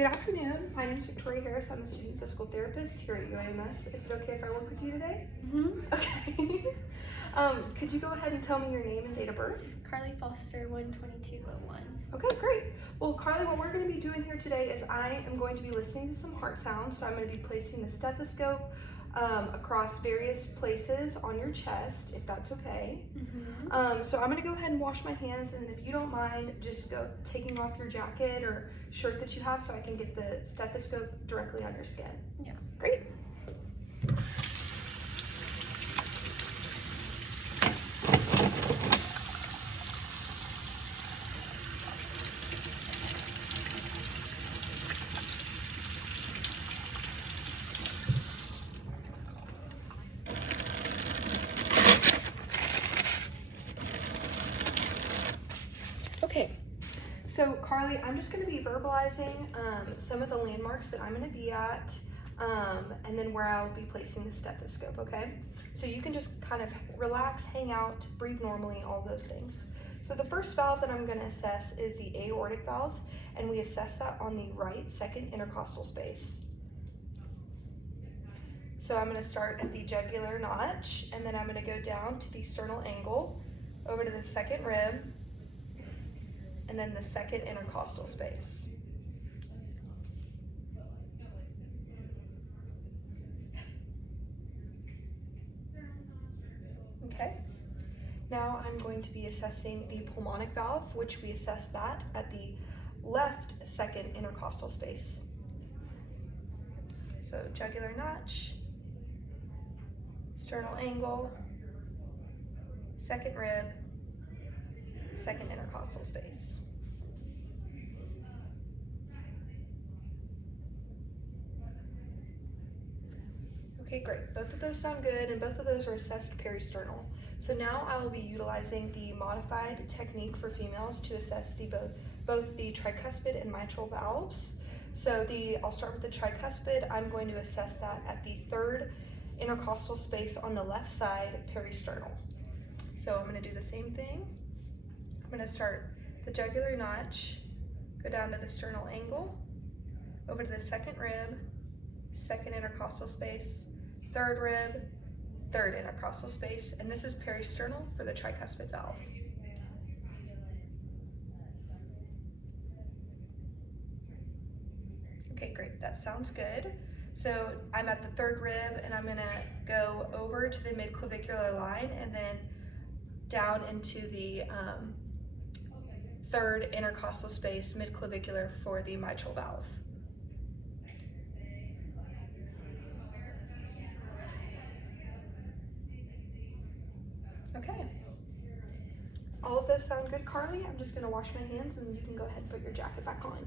Good afternoon. My name is Victoria Harris. I'm a student physical therapist here at UAMS. Is it okay if I work with you today? Okay. Could you go ahead and tell me your name and date of birth? Carly Foster, 12201. Okay, great. Well, Carly, what we're going to be doing here today is I am going to be listening to some heart sounds. So I'm going to be placing the stethoscope across various places on your chest, if that's okay. So I'm going to go ahead and wash my hands, and if you don't mind, just go taking off your jacket or shirt that you have so I can get the stethoscope directly on your skin. Yeah. Great. Okay, so Carly, I'm just going to be verbalizing some of the landmarks that I'm going to be at, and then where I'll be placing the stethoscope, okay? So you can just kind of relax, hang out, breathe normally, all those things. So the first valve that I'm going to assess is the aortic valve, and we assess that on the right second intercostal space. So I'm going to start at the jugular notch, and then I'm going to go down to the sternal angle, over to the second rib, and then the second intercostal space. Okay, now I'm going to be assessing the pulmonic valve, which we assess that at the left second intercostal space. So jugular notch, sternal angle, second rib, second intercostal space. Okay, great. Both of those sound good, and both of those are assessed peristernal. So now I will be utilizing the modified technique for females to assess both the tricuspid and mitral valves. So I'll start with the tricuspid. I'm going to assess that at the third intercostal space on the left side, peristernal. So I'm going to do the same thing. I'm going to start the jugular notch, go down to the sternal angle, over to the second rib, second intercostal space, third rib, third intercostal space, and this is peristernal for the tricuspid valve. Okay, great, that sounds good. So I'm at the third rib, and I'm gonna go over to the midclavicular line and then down into the third intercostal space, midclavicular, for the mitral valve. Okay. All of those sound good, Carly? I'm just gonna wash my hands, and you can go ahead and put your jacket back on.